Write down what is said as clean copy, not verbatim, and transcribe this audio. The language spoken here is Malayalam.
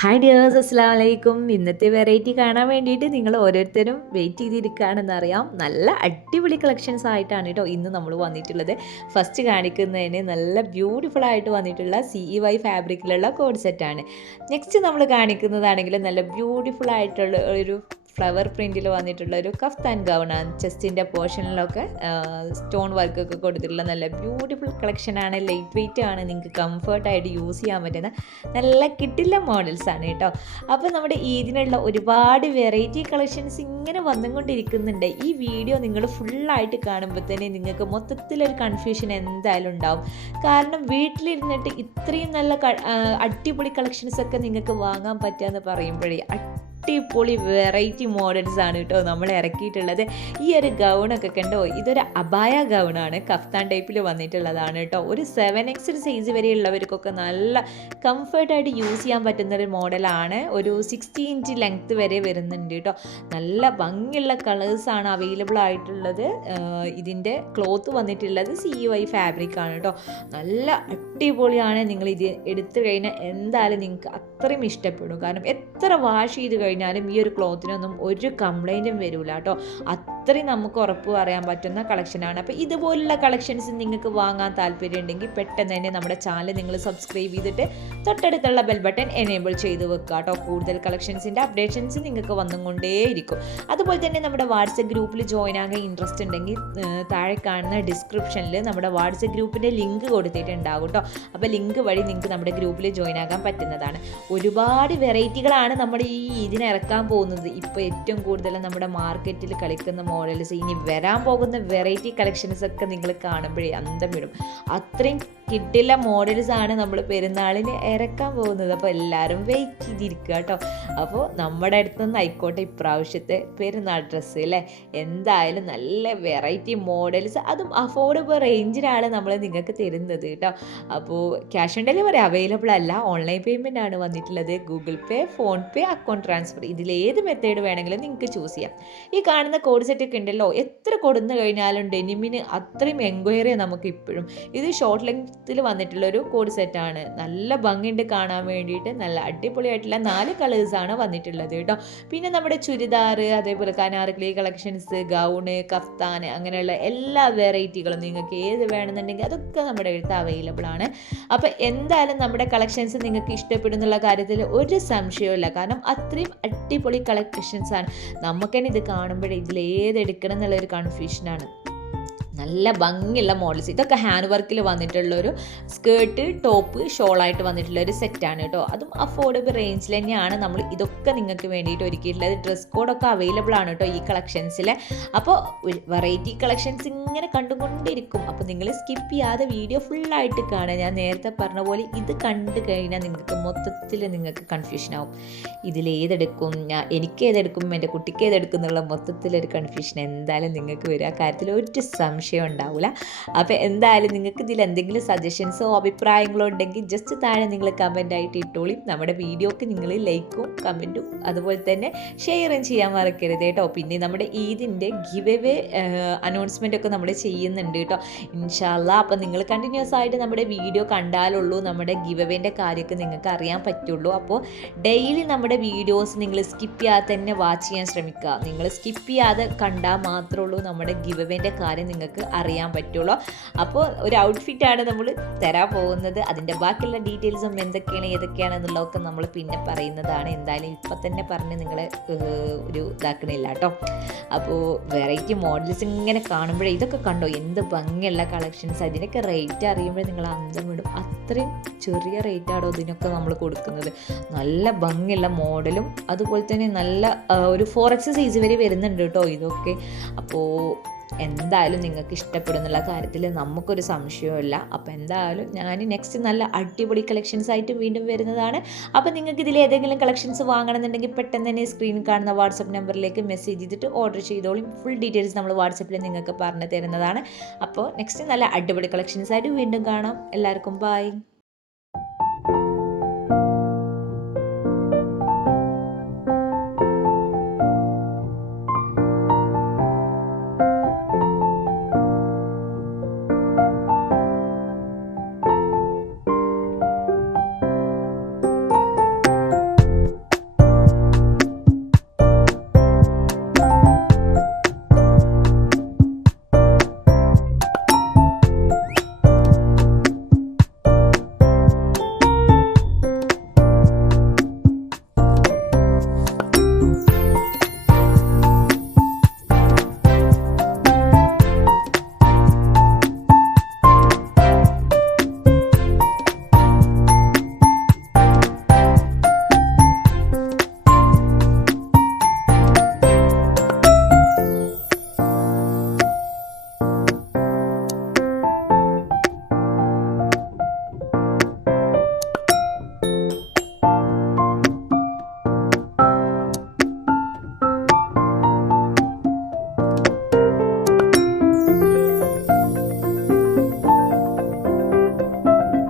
ഹായ് ഡിയേഴ്സ്, അസ്സലാമു അലൈക്കും. ഇന്നത്തെ വെറൈറ്റി കാണാൻ വേണ്ടിയിട്ട് നിങ്ങൾ ഓരോരുത്തരും വെയിറ്റ് ചെയ്തിരിക്കുകയാണെന്നറിയാം. നല്ല അടിപൊളി കളക്ഷൻസ് ആയിട്ടാണ് കേട്ടോ ഇന്ന് നമ്മൾ വന്നിട്ടുള്ളത്. ഫസ്റ്റ് കാണിക്കുന്നതിന് നല്ല ബ്യൂട്ടിഫുൾ ആയിട്ട് വന്നിട്ടുള്ള CEY ഫാബ്രിക്കിലുള്ള കോഡ് സെറ്റാണ്. നെക്സ്റ്റ് നമ്മൾ കാണിക്കുന്നതാണെങ്കിൽ നല്ല ബ്യൂട്ടിഫുൾ ആയിട്ടുള്ള ഒരു ഫ്ലവർ പ്രിൻറ്റിൽ വന്നിട്ടുള്ള ഒരു കഫ്താൻ ഗൗണാണ്. ചെസ്റ്റിൻ്റെ പോർഷനിലൊക്കെ സ്റ്റോൺ വർക്കൊക്കെ കൊടുത്തിട്ടുള്ള നല്ല ബ്യൂട്ടിഫുൾ കളക്ഷനാണ്. ലൈറ്റ് വെയ്റ്റ് ആണ്, നിങ്ങൾക്ക് കംഫർട്ടായിട്ട് യൂസ് ചെയ്യാൻ പറ്റുന്ന നല്ല കിട്ടില്ല മോഡൽസ് ആണ് കേട്ടോ. അപ്പോൾ നമ്മുടെ ഈദിനുള്ള ഒരുപാട് വെറൈറ്റി കളക്ഷൻസ് ഇങ്ങനെ വന്നുകൊണ്ടിരിക്കുന്നുണ്ട്. ഈ വീഡിയോ നിങ്ങൾ ഫുള്ളായിട്ട് കാണുമ്പോൾ തന്നെ നിങ്ങൾക്ക് മൊത്തത്തിലൊരു കൺഫ്യൂഷൻ എന്തായാലും ഉണ്ടാവും. കാരണം വീട്ടിലിരുന്നിട്ട് ഇത്രയും നല്ല അടിപൊളി കളക്ഷൻസൊക്കെ നിങ്ങൾക്ക് വാങ്ങാൻ പറ്റുക പറയുമ്പോഴേ അടിപൊളി വെറൈറ്റി മോഡൽസ് ആണ് കേട്ടോ നമ്മൾ ഇറക്കിയിട്ടുള്ളത്. ഈ ഒരു ഗൗണൊക്കെ കണ്ടോ, ഇതൊരു അബായ ഗൗണാണ്, കഫ്താൻ ടൈപ്പിൽ വന്നിട്ടുള്ളതാണ് കേട്ടോ. ഒരു 7XL സൈസ് വരെയുള്ളവർക്കൊക്കെ നല്ല കംഫർട്ടായിട്ട് യൂസ് ചെയ്യാൻ പറ്റുന്ന ഒരു മോഡലാണ്. ഒരു 60 ഇഞ്ച് ലെങ്ത്ത് വരെ വരുന്നുണ്ട് കേട്ടോ. നല്ല ഭംഗിയുള്ള കളേഴ്സാണ് അവൈലബിൾ ആയിട്ടുള്ളത്. ഇതിൻ്റെ ക്ലോത്ത് വന്നിട്ടുള്ളത് CEY ഫാബ്രിക് ആണ് കേട്ടോ. നല്ല അടിപൊളിയാണ്. നിങ്ങൾ ഇത് എടുത്തു കഴിഞ്ഞാൽ എന്തായാലും നിങ്ങൾക്ക് അത്രയും ഇഷ്ടപ്പെടും. കാരണം എത്ര വാഷ് ചെയ്ത് കഴിഞ്ഞാലും ഈ ഒരു ക്ലോത്തിനൊന്നും ഒരു കംപ്ലൈൻറ്റും വരില്ല കേട്ടോ. അത്രയും നമുക്ക് ഉറപ്പ് പറയാൻ പറ്റുന്ന കളക്ഷനാണ്. അപ്പോൾ ഇതുപോലുള്ള കളക്ഷൻസ് നിങ്ങൾക്ക് വാങ്ങാൻ താല്പര്യം ഉണ്ടെങ്കിൽ പെട്ടെന്ന് തന്നെ നമ്മുടെ ചാനൽ നിങ്ങൾ സബ്സ്ക്രൈബ് ചെയ്തിട്ട് തൊട്ടടുത്തുള്ള ബെൽ ബട്ടൺ എനേബിൾ ചെയ്ത് വെക്കുക കേട്ടോ. കൂടുതൽ കളക്ഷൻസിൻ്റെ അപ്ഡേഷൻസ് നിങ്ങൾക്ക് വന്നുകൊണ്ടേയിരിക്കും. അതുപോലെ തന്നെ നമ്മുടെ വാട്സപ്പ് ഗ്രൂപ്പിൽ ജോയിൻ ആകാൻ ഇൻട്രസ്റ്റ് ഉണ്ടെങ്കിൽ താഴെ കാണുന്ന ഡിസ്ക്രിപ്ഷനിൽ നമ്മുടെ വാട്സപ്പ് ഗ്രൂപ്പിൻ്റെ ലിങ്ക് കൊടുത്തിട്ടുണ്ടാകും കേട്ടോ. അപ്പോൾ ലിങ്ക് വഴി നിങ്ങൾക്ക് നമ്മുടെ ഗ്രൂപ്പിൽ ജോയിൻ ആകാൻ പറ്റുന്നതാണ്. ഒരുപാട് വെറൈറ്റികളാണ് നമ്മൾ ഈ ഇതിനെ ഇറക്കാൻ പോകുന്നത്. ഇപ്പോൾ ഏറ്റവും കൂടുതൽ നമ്മുടെ മാർക്കറ്റിൽ കളിക്കുന്ന മോഡൽസ്, ഇനി വരാൻ പോകുന്ന വെറൈറ്റി കളക്ഷൻസ് ഒക്കെ നിങ്ങൾ കാണുമ്പോഴേ അന്തം വിടും. അത്രയും കിട്ടില്ല മോഡൽസ് ആണ് നമ്മൾ പെരുന്നാളിന് ഇറക്കാൻ പോകുന്നത്. അപ്പോൾ എല്ലാവരും വെയിറ്റ് ചെയ്തിരിക്കുക കേട്ടോ. അപ്പോൾ നമ്മുടെ അടുത്തുനിന്ന് ആയിക്കോട്ടെ ഇപ്രാവശ്യത്തെ പെരുന്നാൾ ഡ്രസ്സ് അല്ലേ, എന്തായാലും നല്ല വെറൈറ്റി മോഡൽസ്, അതും അഫോർഡബിൾ റേഞ്ചിനാണ് നമ്മൾ നിങ്ങൾക്ക് തരുന്നത് കേട്ടോ. അപ്പോൾ ക്യാഷ് ഓൺ ഡെലിവറി അവൈലബിൾ അല്ല, ഓൺലൈൻ പേയ്മെൻ്റ് ആണ് വന്നിട്ടുള്ളത്. Google Pay, PhonePe, account transfer, ഇതിലേത് മെത്തേഡ് വേണമെങ്കിലും നിങ്ങൾക്ക് ചൂസ് ചെയ്യാം. ഈ കാണുന്ന കോഡ് സെറ്റ് ഒക്കെ ഉണ്ടല്ലോ, എത്ര കൊടുന്നു കഴിഞ്ഞാലും ഡെനിമിന് അത്രയും എൻക്വയറി നമുക്ക് ഇപ്പോഴും. ഇത് ഷോർട്ട് ലെങ്ത്തിൽ വന്നിട്ടുള്ളൊരു കോഡ് സെറ്റാണ്. നല്ല ഭംഗിയുണ്ട് കാണാൻ വേണ്ടിയിട്ട്. നല്ല അടിപൊളിയായിട്ടുള്ള 4 കളേഴ്സാണ് വന്നിട്ടുള്ളത് കേട്ടോ. പിന്നെ നമ്മുടെ ചുരിദാർ, അതേപോലെ കനാർക്ലി കളക്ഷൻസ്, ഗൗണ്, കഫ്താൻ, അങ്ങനെയുള്ള എല്ലാ വെറൈറ്റികളും നിങ്ങൾക്ക് ഏത് വേണമെന്നുണ്ടെങ്കിൽ അതൊക്കെ നമ്മുടെ അടുത്ത് അവൈലബിൾ ആണ്. അപ്പോൾ എന്തായാലും നമ്മുടെ കളക്ഷൻസ് നിങ്ങൾക്ക് ഇഷ്ടപ്പെടുന്നുള്ള കാര്യത്തിൽ ഒരു സംശയവുമില്ല. കാരണം അത്രയും അടിപൊളി കളക്ഷൻസാണ്. നമുക്ക് തന്നെ ഇത് കാണുമ്പോഴേ ഇതിലേതെടുക്കണം എന്നുള്ളൊരു കൺഫ്യൂഷനാണ്. നല്ല ഭംഗിയുള്ള മോഡൽസ്, ഇതൊക്കെ ഹാൻഡ് വർക്കിൽ വന്നിട്ടുള്ളൊരു സ്കേർട്ട്, ടോപ്പ്, ഷോളായിട്ട് വന്നിട്ടുള്ള ഒരു സെറ്റാണ് കേട്ടോ. അതും അഫോർഡബിൾ റേഞ്ചിൽ തന്നെയാണ് നമ്മൾ ഇതൊക്കെ നിങ്ങൾക്ക് വേണ്ടിയിട്ട് ഒരുക്കിയിട്ടുള്ളത്. ഡ്രസ് കോഡൊക്കെ അവൈലബിൾ ആണ് കേട്ടോ ഈ കളക്ഷൻസിൽ. അപ്പോൾ വെറൈറ്റി കളക്ഷൻസ് ഇങ്ങനെ കണ്ടുകൊണ്ടിരിക്കും. അപ്പോൾ നിങ്ങൾ സ്കിപ്പ് ചെയ്യാതെ വീഡിയോ ഫുള്ളായിട്ട് കാണുക. ഞാൻ നേരത്തെ പറഞ്ഞ പോലെ ഇത് കണ്ടു കഴിഞ്ഞാൽ നിങ്ങൾക്ക് മൊത്തത്തിൽ നിങ്ങൾക്ക് കൺഫ്യൂഷൻ ആവും. ഇതിലേതെടുക്കും, എനിക്ക് ഏതെടുക്കും, എൻ്റെ കുട്ടിക്ക് ഏതെടുക്കും എന്നുള്ള മൊത്തത്തിലൊരു കൺഫ്യൂഷൻ എന്തായാലും നിങ്ങൾക്ക് വരും. ആ കാര്യത്തിൽ ഒരു സംശയം ഉണ്ടാവില്ല. അപ്പോൾ എന്തായാലും നിങ്ങൾക്ക് ഇതിൽ എന്തെങ്കിലും സജഷൻസോ അഭിപ്രായങ്ങളോ ഉണ്ടെങ്കിൽ ജസ്റ്റ് താഴെ നിങ്ങൾ കമൻ്റായിട്ട് ഇട്ടോളി. നമ്മുടെ വീഡിയോക്ക് നിങ്ങൾ ലൈക്കും കമൻറ്റും അതുപോലെ തന്നെ ഷെയറും ചെയ്യാൻ മറക്കരുത് കേട്ടോ. പിന്നെ നമ്മുടെ ഈദിൻ്റെ ഗിവ് അവേ അനൗൺസ്മെൻ്റ് ഒക്കെ നമ്മൾ ചെയ്യുന്നുണ്ട് കേട്ടോ, ഇൻഷാ അല്ലാ. അപ്പോൾ നിങ്ങൾ കണ്ടിന്യൂസ് ആയിട്ട് നമ്മുടെ വീഡിയോ കണ്ടാലുള്ളൂ നമ്മുടെ ഗിവ് അവേൻ്റെ കാര്യമൊക്കെ നിങ്ങൾക്ക് അറിയാൻ പറ്റുള്ളൂ. അപ്പോൾ ഡെയിലി നമ്മുടെ വീഡിയോസ് നിങ്ങൾ സ്കിപ്പ് ചെയ്യാതെ തന്നെ വാച്ച് ചെയ്യാൻ ശ്രമിക്കുക. നിങ്ങൾ സ്കിപ്പ് ചെയ്യാതെ കണ്ടാൽ മാത്രമേ ഉള്ളൂ നമ്മുടെ ഗിവ് അവേൻ്റെ കാര്യം നിങ്ങൾക്ക് അറിയാൻ പറ്റുള്ളൂ. അപ്പോൾ ഒരു ഔട്ട്ഫിറ്റാണ് നമ്മൾ തരാൻ പോകുന്നത്. അതിൻ്റെ ബാക്കിയുള്ള ഡീറ്റെയിൽസും എന്തൊക്കെയാണ് ഏതൊക്കെയാണെന്നുള്ളതൊക്കെ നമ്മൾ പിന്നെ പറയുന്നതാണ്. എന്തായാലും ഇപ്പം തന്നെ പറഞ്ഞ് നിങ്ങളെ ഒരു ഇതാക്കണില്ല കേട്ടോ. അപ്പോൾ വെറൈറ്റി മോഡൽസ് ഇങ്ങനെ കാണുമ്പോഴേ ഇതൊക്കെ കണ്ടോ എന്ത് ഭംഗിയുള്ള കളക്ഷൻസ്. അതിനൊക്കെ റേറ്റ് അറിയുമ്പോൾ നിങ്ങൾ അന്തം വിടും. അത്രയും ചെറിയ റേറ്റാണോ ഇതിനൊക്കെ നമ്മൾ കൊടുക്കുന്നത്. നല്ല ഭംഗിയുള്ള മോഡലും അതുപോലെ തന്നെ നല്ല ഒരു 4X സൈസ് വരെ വരുന്നുണ്ട് കേട്ടോ ഇതൊക്കെ. അപ്പോൾ എന്തായാലും നിങ്ങൾക്ക് ഇഷ്ടപ്പെടുന്നുള്ള കാര്യത്തിൽ നമുക്കൊരു സംശയമില്ല. അപ്പോൾ എന്തായാലും ഞാൻ നെക്സ്റ്റ് നല്ല അടിപൊളി കളക്ഷൻസ് ആയിട്ട് വീണ്ടും വരുന്നതാണ്. അപ്പോൾ നിങ്ങൾക്ക് ഇതിൽ ഏതെങ്കിലും കളക്ഷൻസ് വാങ്ങണമെന്നുണ്ടെങ്കിൽ പെട്ടെന്ന് തന്നെ സ്ക്രീനിൽ കാണുന്ന വാട്സപ്പ് നമ്പറിലേക്ക് മെസ്സേജ് ചെയ്തിട്ട് ഓർഡർ ചെയ്തോളും. ഫുൾ ഡീറ്റെയിൽസ് നമ്മൾ വാട്സപ്പിൽ നിങ്ങൾക്ക് പറഞ്ഞു തരുന്നതാണ്. അപ്പോൾ നെക്സ്റ്റ് നല്ല അടിപൊളി കളക്ഷൻസ് ആയിട്ട് വീണ്ടും കാണാം. എല്ലാവർക്കും ബൈ.